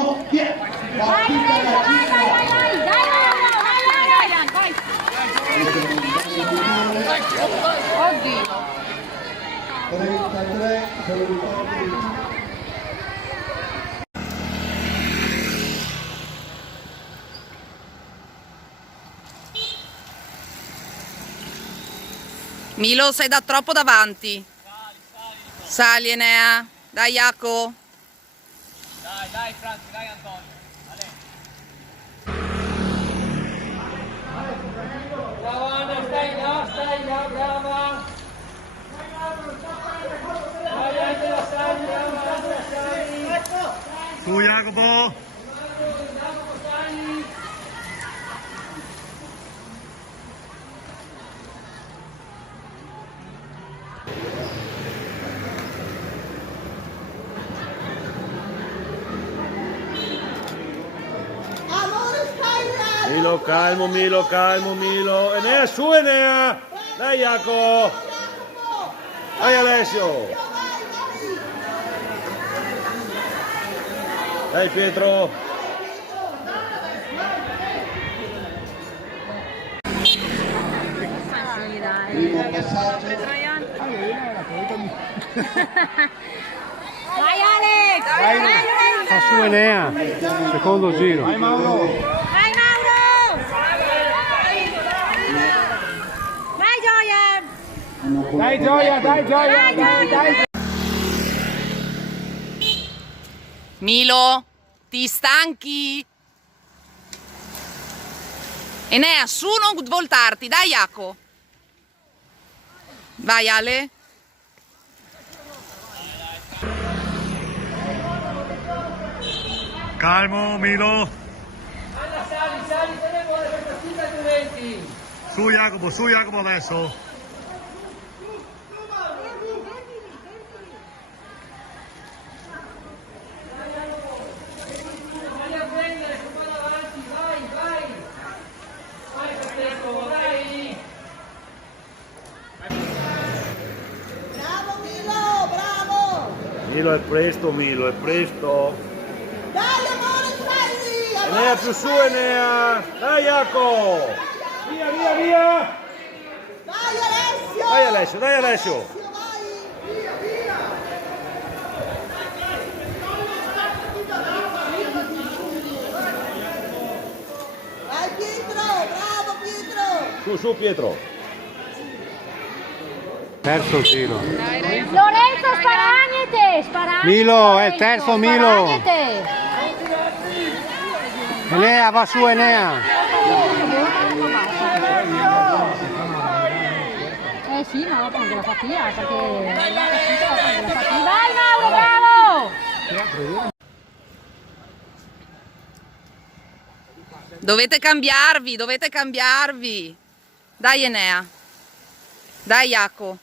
1, via! Vai, oddio! 33 per il ritorno. Milo, sei da troppo davanti. Sali, Enea. Dai, Jaco. Dai Franci, dai Antonio. Brava Anna, stai là, brava. Dai, Angela, stai, brava, Angela, stai. Su Jacopo. Milo, calmo Milo, calmo Milo. Enea, su Enea. Dai Jaco. Dai Alessio. Dai Pietro. Primo passaggio. Vai Alex! Fa su Enea, secondo giro. Vai Mauro! Vai Gioia! Dai Gioia, dai Gioia, dai. Milo, ti stanchi? Enea, su, non voltarti. Dai, Jaco. Vai, Ale. Calmo Milo. Anna, sali, te ne vuole per partita Durenti. Su Jacopo adesso. Vai a prendere, sto qua davanti, vai. Vai Francesco, vai. Bravo Milo, bravo! Milo è presto Milo, è presto. Dai amore, stai! Enea più su Enea. Dai Jaco. Via. Dai Alessio! Dai Alessio. Vai! Vai Pietro, bravo Pietro! Su Pietro. Terzo giro. Lorenzo Sparagnete! Milo, è il terzo Milo. Sparagnete! Enea, va su Enea. Sì, ma dopo non te la fa via perché... Vai Mauro, bravo! Dovete cambiarvi. Dai, Enea. Dai, Jaco.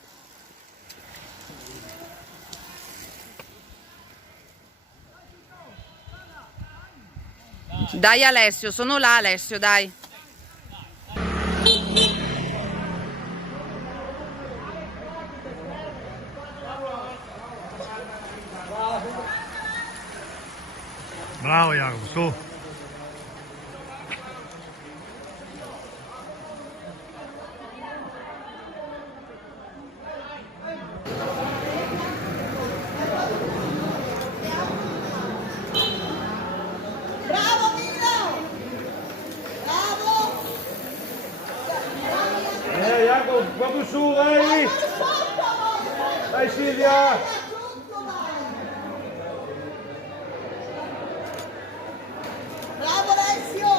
Dai, Alessio. Sono là, Alessio, dai. Bravo Jacopo, su. Bravo Milo! Bravo! Jacopo, proprio su, dai. Dai Silvia. Bravo Alessio!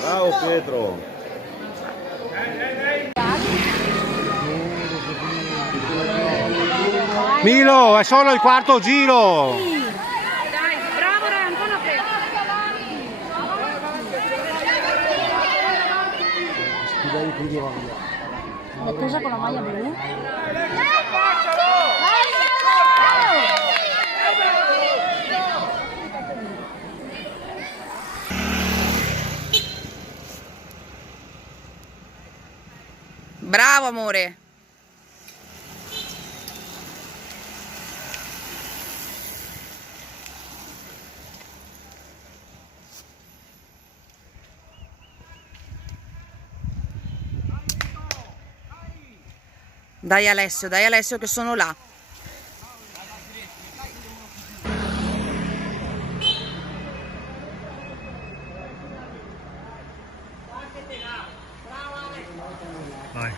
Bravo Pietro. Milo, è solo il quarto giro. Dai, bravo ancora preso! L'hai presa con la maglia blu? bravo amore. Dai Alessio che sono là. Vai.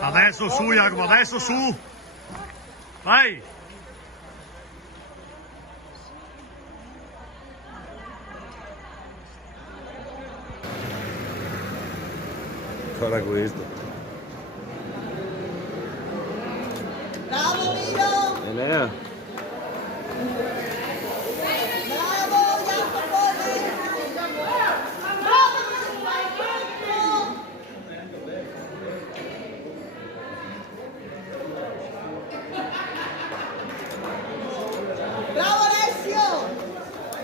Adesso su Jacopo, adesso su. Vai. Ancora questo. Bravo Milo! Enea. Bravo Jacopo! Bravo Alessio!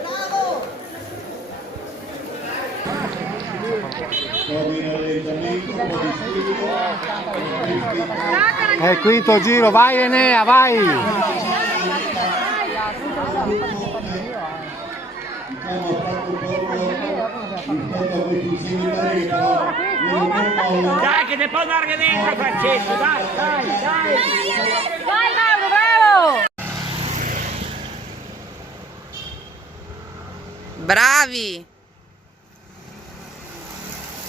Bravo! Domina lentamente, un po' di studio. È il quinto giro, vai Enea, vai! Diciamo troppo poco rispetto a questi insiemi da retro. Dai che te può andare dentro Francesco, dai. Vai Mauro, bravo! Bravi.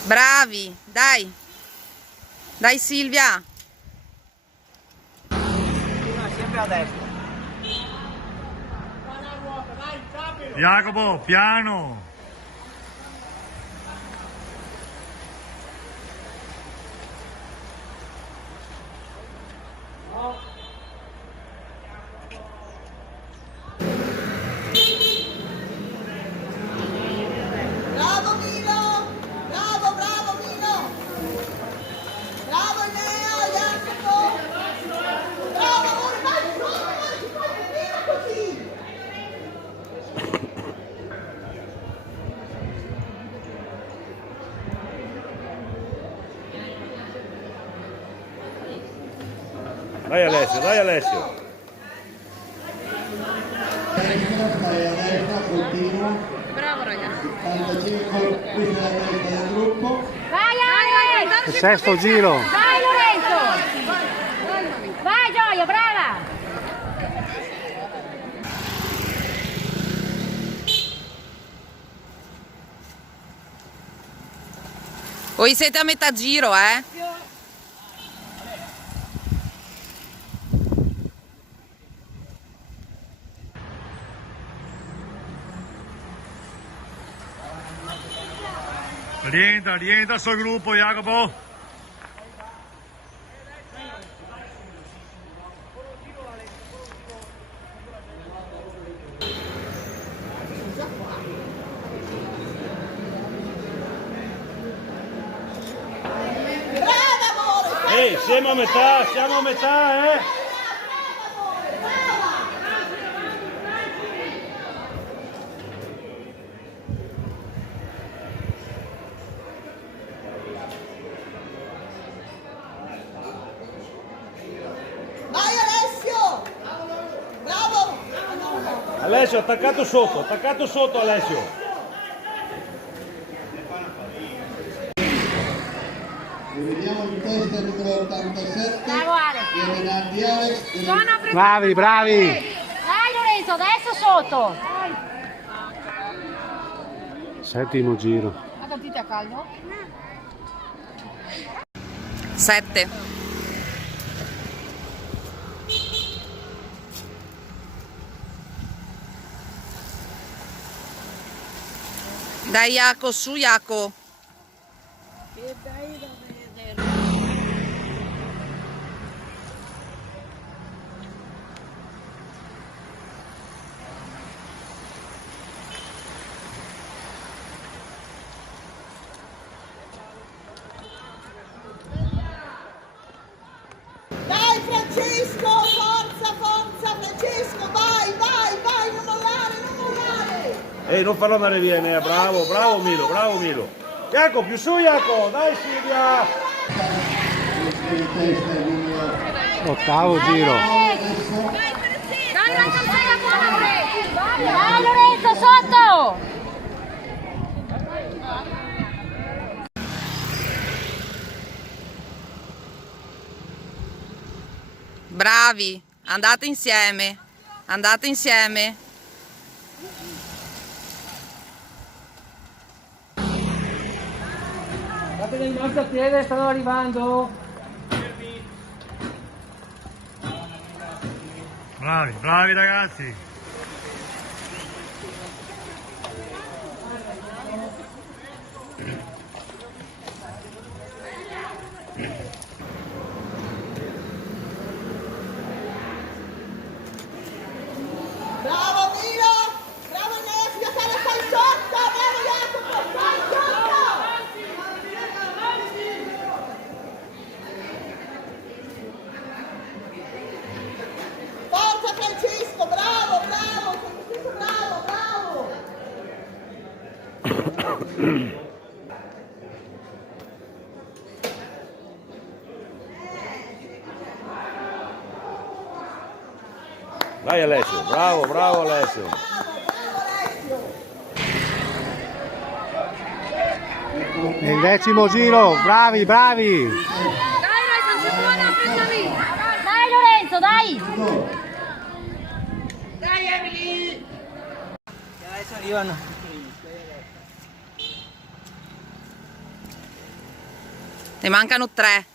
Bravi, dai. Dai Silvia. Jacopo, piano. Bravo Milo! Bravo Milo! Bravo Enea, Jacopo! Bravo amore, vai via così! Dai Alessio, dai Alessio. Stai a destra, continua. Bravo ragazzi. 85, questa è la testa del gruppo. Vai Ale! Il sesto giro. Vai Lorenzo! Vai Gioia, brava! Voi siete a metà giro, eh? Rientra sul gruppo Jacopo. Brava amore! Ehi, siamo a metà, eh? Vai Alessio! Bravo! Alessio, attaccato sotto Alessio. Rivediamo in testa il numero 87. Bravo Ale! Viene Nardi Alex. Sono a Bravi, bravi! Dai Lorenzo, adesso sotto! Settimo giro. La partita a caldo? 7. Dai Jaco, su Jaco. Dai Francesco! Forza Francesco! Vai! Non mollare! Ehi, non farlo andare via, Enea, bravo Milo. Jaco, più su Jaco, dai Silvia. in testa il numero. Ottavo giro. Dai Lorenzo, sotto! Bravi, andate insieme. Andate insieme. Fate dei marciapiede, stanno arrivando. Bravi, bravi ragazzi. Bravo Milo! Bravo Nefio, che le fai sotto! Bravo Jacopo, fai sotto! Forza Francesco, bravo, bravo! Francesco, bravo, bravo! Dai Alessio, bravo, bravo Alessio. Nel 10° giro, bravi, bravi. Dai Lorenzo, dai! Adesso arrivano. Ne mancano 3.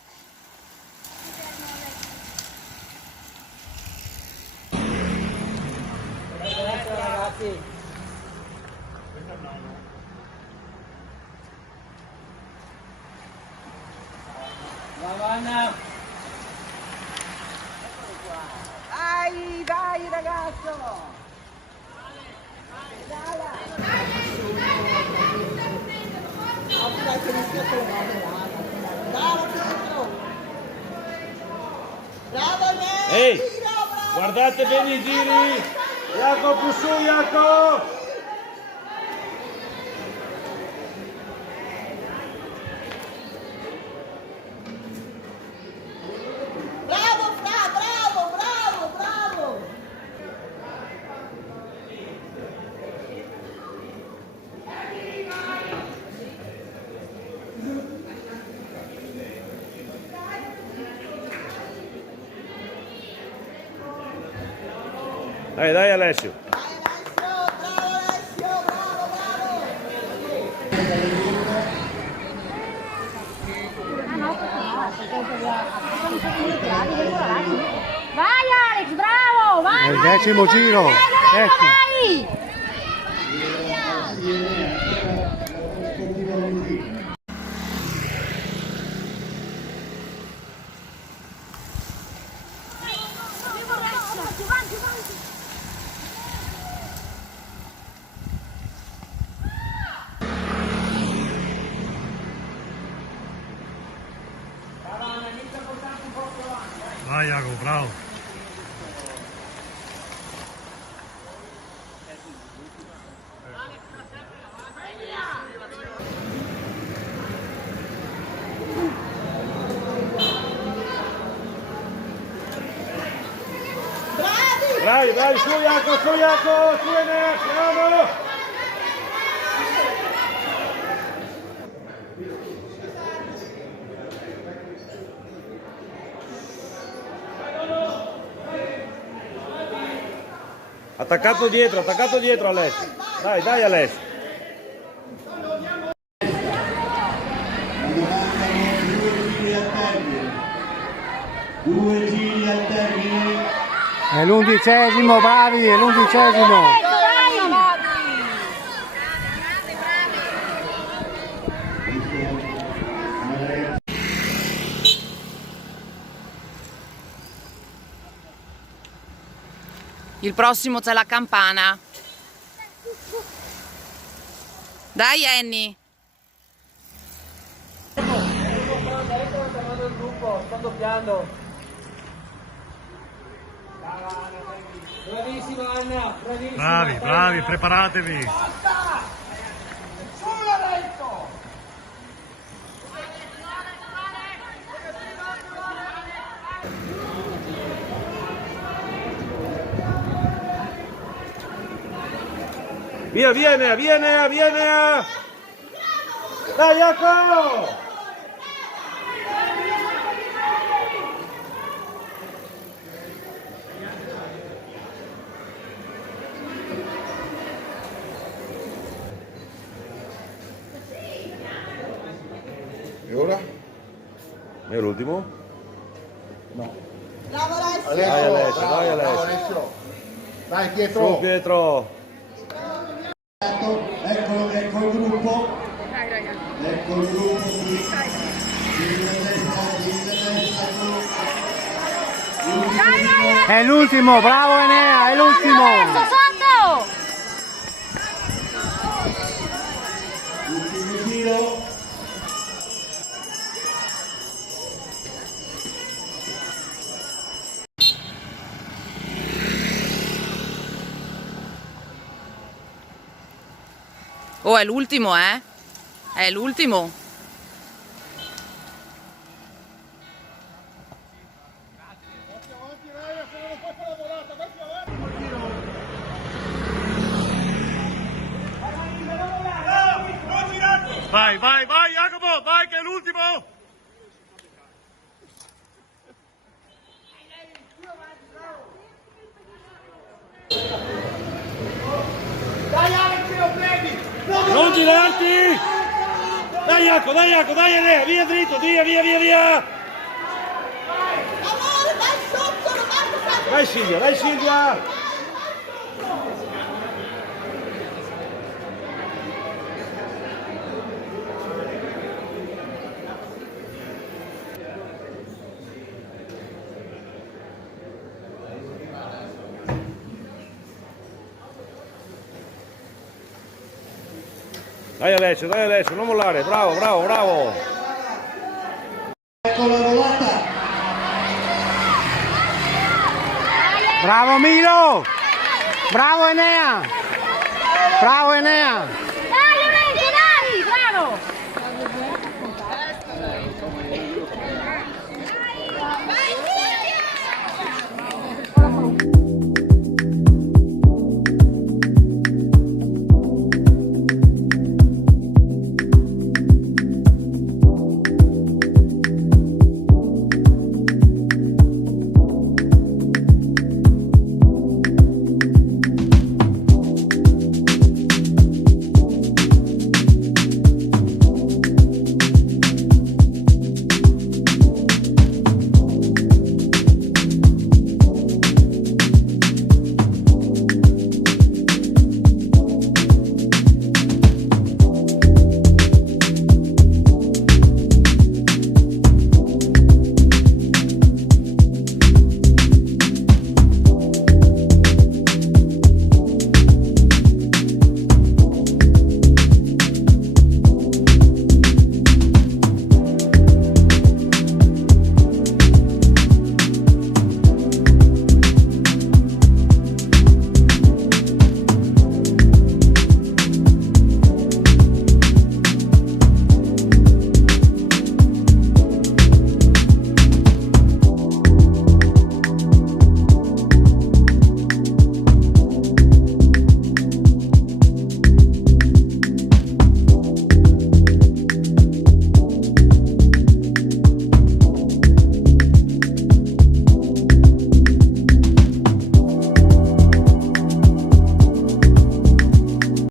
Ragazzi. Brava Anna. Vai, vai ragazzo. Bravo Pietro! Bravo Nefio! Ehi, Bravo! guardate bene i giri. Jacopo, più su Jacopo. Bravo Fra, bravo, bravo, bravo! Dai, dai Alessio. Vai Alessio, bravo, bravo! Vai Alex, bravo! Vai! Nel vai, 10° giro. Dai Lorenzo, Ecco. dai! Vai Jacopo, bravo. Bravi, bravi, su Jacopo, su Enea, siamo. Attaccato dietro Alessio. Dai, dai Alessio. Due giri al termine. È l'11°, bravi, è l'11°. Il prossimo c'è la campana. Dai Annie. Chiamando il gruppo, sto doppiando. Bravissima Anna, bravissima. Bravi, bravi, preparatevi. Via, viene, viene, viene! Dai, Jaco! E ora? E l'ultimo? Bravo Alessio. Dai, Alessio, bravo, dai, bravo, Alessio. Dai Su, Pietro. Pietro. Eccolo, ecco il gruppo. Ecco il gruppo qui. È l'ultimo, bravo Enea, è l'ultimo. Lorenzo, sotto! Ultimo giro. Oh, è l'ultimo, eh? È l'ultimo. Vai, vai, vai, Jacopo, vai che è l'ultimo! Non girarti! Dai Jaco, dai Enea, via dritto, via, via, via, via! Amore, vai sotto, Roberto. Dai Silvia, dai Silvia! Dai Alessio, non mollare, bravo, bravo, bravo! Ecco la volata. Bravo Milo. Bravo Enea. Bravo Enea.